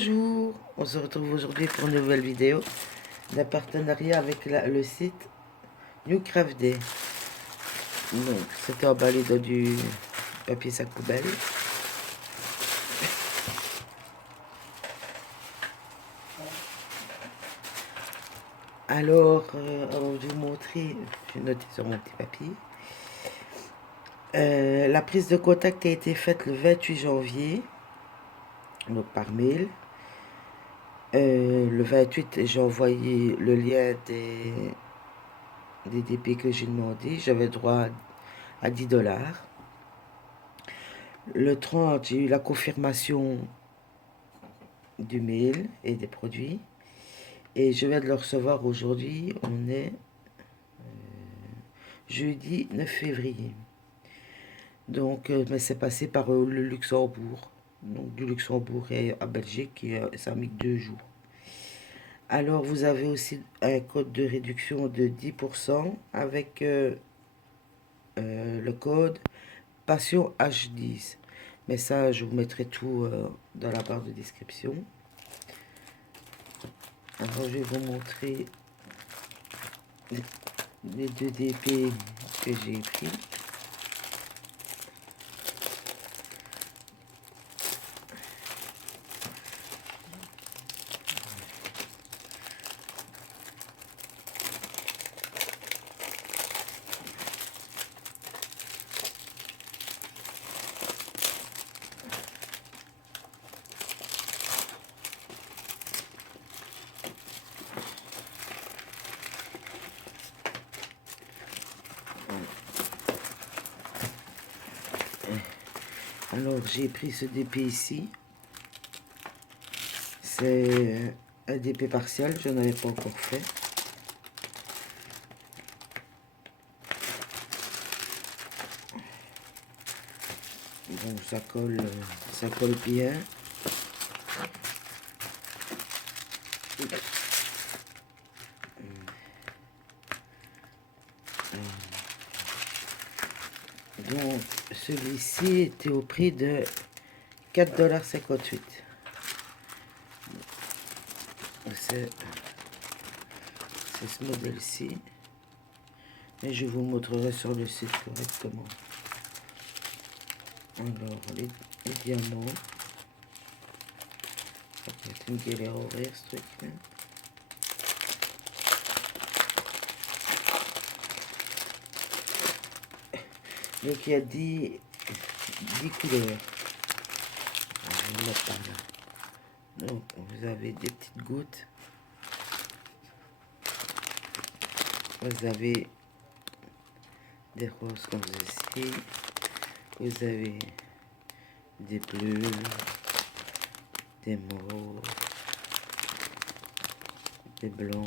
Bonjour, on se retrouve aujourd'hui pour une nouvelle vidéo d'un partenariat avec le site New Craft Day. Donc, c'était emballé dans du papier sac poubelle. Alors, je vais vous montrer, j'ai noté sur mon petit papier. La prise de contact a été faite le 28 janvier, donc par mail. Le 28, j'ai envoyé le lien des DP que j'ai demandé. J'avais droit à 10 $. Le 30, j'ai eu la confirmation du mail et des produits. Et je viens de le recevoir aujourd'hui. On est jeudi 9 février. Donc, mais c'est passé par le Luxembourg. Donc, du Luxembourg et à Belgique, et ça a mis 2 jours. Alors, vous avez aussi un code de réduction de 10% avec le code Passion H10. Mais ça, je vous mettrai tout dans la barre de description. Alors, je vais vous montrer les 2 DP que j'ai pris. Alors, j'ai pris ce DP ici. C'est un DP partiel, je n'avais pas encore fait. Donc, ça colle bien. Donc, celui-ci était au prix de 4,58 $. C'est ce modèle-ci. Et je vous montrerai sur le site correctement. Alors, les diamants. Ça peut être une galère à ouvrir, ce truc-là. Donc, il y a 10 couleurs. Je vais mettre par là. Donc, vous avez des petites gouttes. Vous avez des roses comme ceci. Vous avez des bleus, des mauves, des blancs,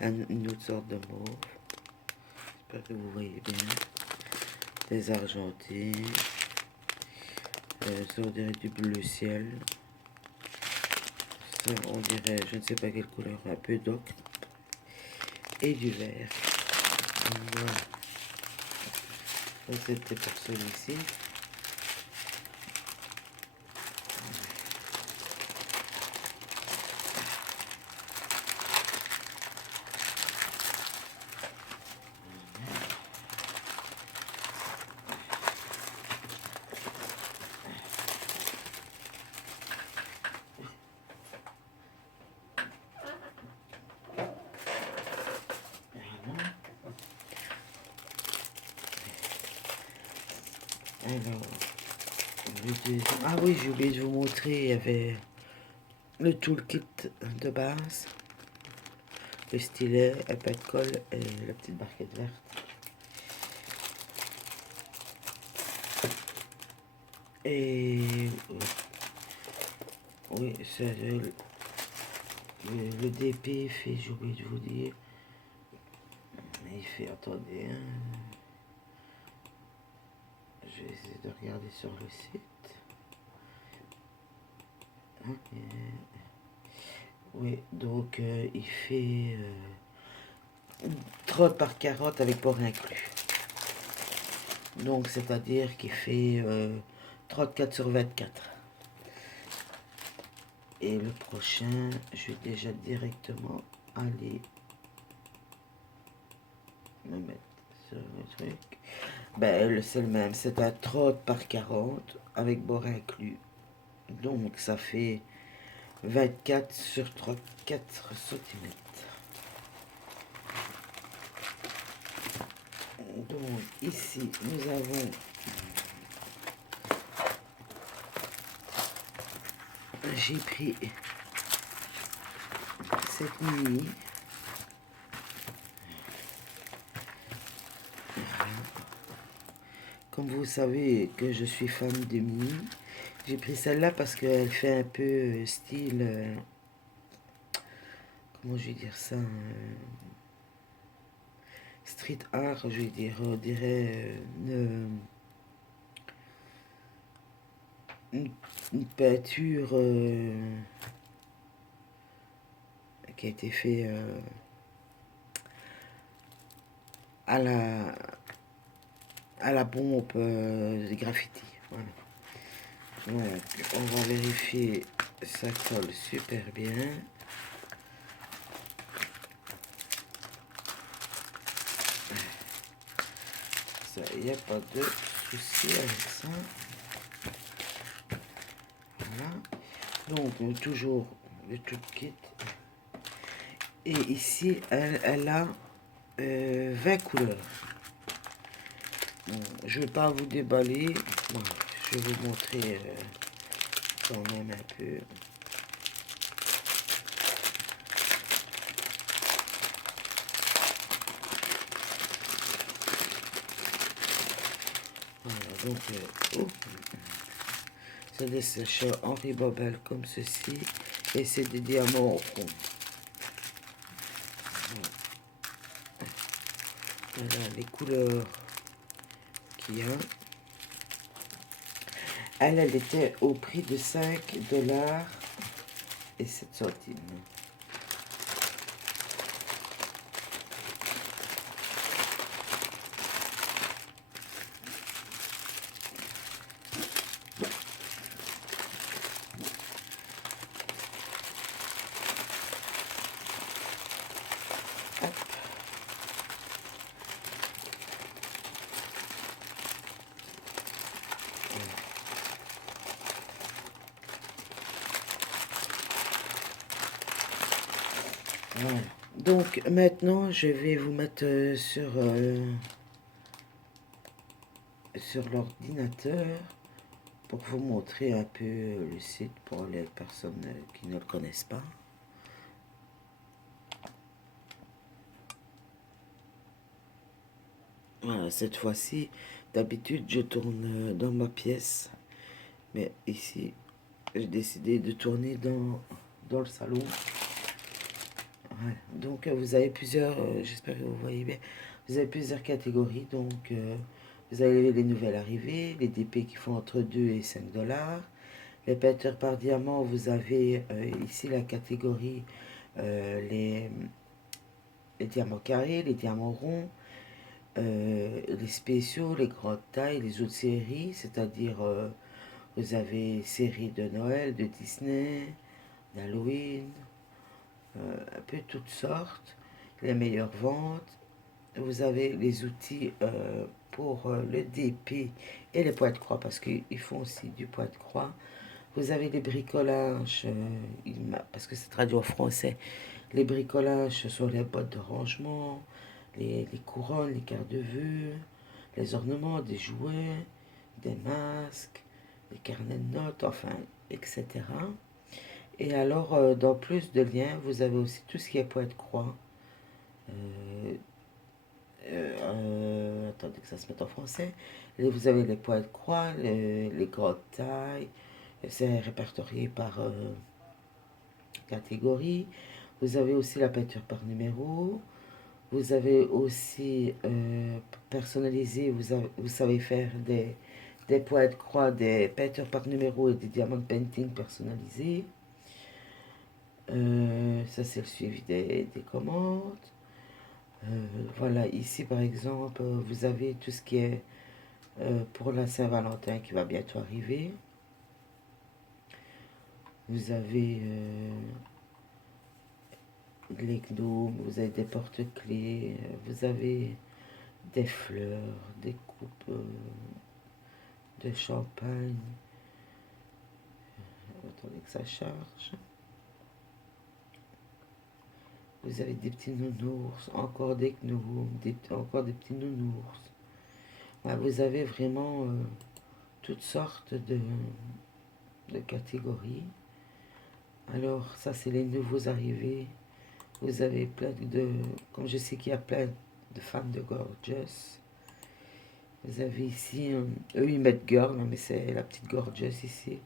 une autre sorte de mauve. J'espère que vous voyez bien. Des argentines. Ça, on dirait du bleu ciel. Ça, on dirait, je ne sais pas quelle couleur, un peu d'ocre. Et du vert. Voilà. Ça, c'était pour celui-ci. Alors, ah oui, j'ai oublié de vous montrer, il y avait le toolkit de base, le stylet, un pas de colle et la petite barquette verte. Et oui, c'est le DP fait, j'ai oublié de vous dire, il fait, attendez, hein, je vais essayer de regarder sur le site. Oui, donc il fait 30 par 40 avec port inclus. Donc c'est-à-dire qu'il fait 34 sur 24. Et le prochain, je vais déjà directement aller me mettre sur le truc. Ben, c'est le même, c'est un 30 par 40 avec bord inclus. Donc ça fait 24 sur 34 cm. Donc ici, nous avons j'ai pris cette mini. Comme vous savez que je suis fan de mini, j'ai pris celle-là parce qu'elle fait un peu style, comment je vais dire ça, street art, je vais dire, on dirait une peinture qui a été faite à la pompe des graffitis. Voilà. Donc, on va vérifier, ça colle super bien. Il n'y a pas de souci avec ça. Voilà. Donc, toujours le tout kit. Et ici, elle a 20 couleurs. Bon, je ne vais pas vous déballer. Bon, je vais vous montrer quand même un peu. Voilà, donc, oh, c'est des sachets Henri Bobel comme ceci. Et c'est des diamants au fond. Voilà les couleurs qu'il y a. Elle était au prix de 5 $ et 7 centimes. Voilà. Donc maintenant, je vais vous mettre sur l'ordinateur pour vous montrer un peu le site pour les personnes qui ne le connaissent pas. Voilà, cette fois-ci, d'habitude, je tourne dans ma pièce, mais ici, j'ai décidé de tourner dans le salon. Voilà. Donc, vous avez plusieurs, j'espère que vous voyez bien, vous avez plusieurs catégories. Donc, vous avez les nouvelles arrivées, les DP qui font entre 2 et 5 $. Les peintures par diamant, vous avez ici la catégorie les diamants carrés, les diamants ronds, les spéciaux, les grandes tailles, les autres séries, c'est-à-dire vous avez séries de Noël, de Disney, d'Halloween, un peu toutes sortes, les meilleures ventes. Vous avez les outils pour le DP et les poids de croix parce qu'ils font aussi du poids de croix. Vous avez les bricolages, parce que c'est traduit en français, les bricolages sur les bottes de rangement, les couronnes, les quarts de vue, les ornements, des jouets, des masques, des carnets de notes, enfin, etc. Et alors, dans plus de liens, vous avez aussi tout ce qui est poids de croix. Attendez que ça se mette en français. Et vous avez les poids de croix, les grandes tailles. C'est répertorié par catégorie. Vous avez aussi la peinture par numéro. Vous avez aussi personnalisé, vous savez faire des poids de croix, des peintures par numéro et des diamants painting personnalisés. Ça, c'est le suivi des commandes. Voilà, ici par exemple, vous avez tout ce qui est pour la Saint-Valentin qui va bientôt arriver. Vous avez les gnomes, vous avez des porte-clés, vous avez des fleurs, des coupes de champagne. Attendez que ça charge. Vous avez des petits nounours, encore des gnomes, encore des petits nounours. Ouais, vous avez vraiment toutes sortes de catégories. Alors, ça, c'est les nouveaux arrivés. Vous avez plein de... Comme je sais qu'il y a plein de fans de Gorgeous. Vous avez ici... eux, ils mettent Girl, mais c'est la petite Gorgeous ici.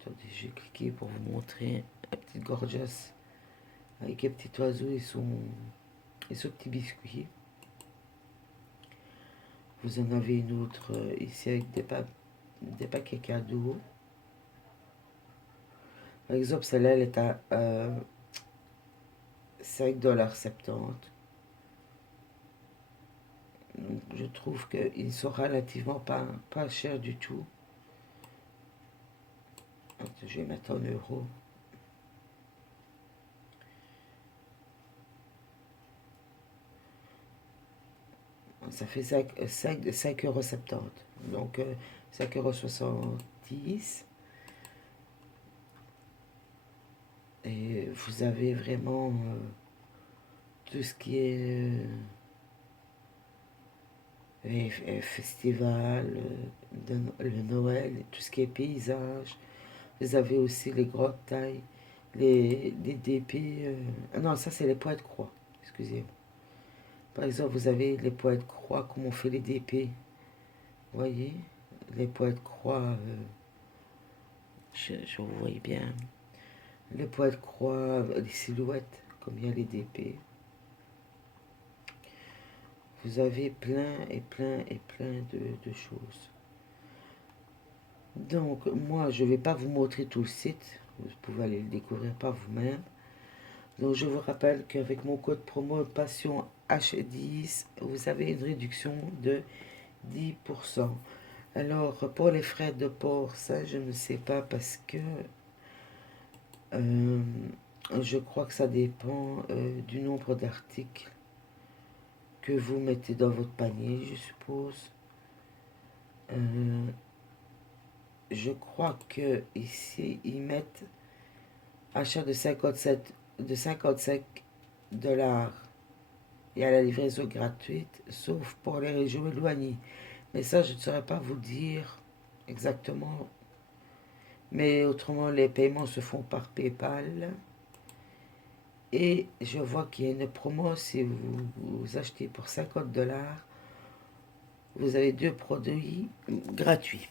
Attendez, je vais cliquer pour vous montrer la petite Gorgeous. Avec les petits oiseaux et son petit biscuit. Vous en avez une autre ici avec des paquets cadeaux. Par exemple, celle-là, elle est à 5,70 $. Donc, je trouve qu'ils sont relativement pas chers du tout. Attends, je vais mettre en euros. Ça fait 5,70 €. Donc 5,70 €. Et vous avez vraiment tout ce qui est festival, le Noël, tout ce qui est paysage. Vous avez aussi les grottes tailles, les DP. Non, ça c'est les points de croix, excusez-moi. Par exemple, vous avez les points de croix, comme on fait les DP. Vous voyez, les points de croix, je vous vois bien. Les points de croix, les silhouettes, comme il y a les DP. Vous avez plein et plein et plein de choses. Donc, moi, je ne vais pas vous montrer tout le site. Vous pouvez aller le découvrir par vous-même. Donc, je vous rappelle qu'avec mon code promo Passion H10, vous avez une réduction de 10%. Alors, pour les frais de port, ça, je ne sais pas parce que euh, je crois que ça dépend du nombre d'articles que vous mettez dans votre panier, je suppose. Je crois que ici, ils mettent achat de 55 $. Il y a la livraison gratuite, sauf pour les régions éloignées. Mais ça, je ne saurais pas vous dire exactement. Mais autrement, les paiements se font par PayPal. Et je vois qu'il y a une promo si vous achetez pour 50 $. Vous avez 2 produits gratuits.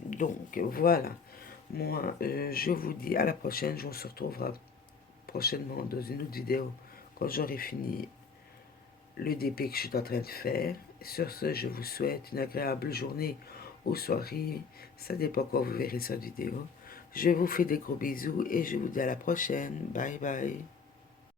Donc voilà. Moi, je vous dis à la prochaine. On se retrouvera prochainement dans une autre vidéo quand j'aurai fini le DP que je suis en train de faire. Sur ce, je vous souhaite une agréable journée ou soirée. Ça dépend quand vous verrez cette vidéo. Je vous fais des gros bisous et je vous dis à la prochaine. Bye bye.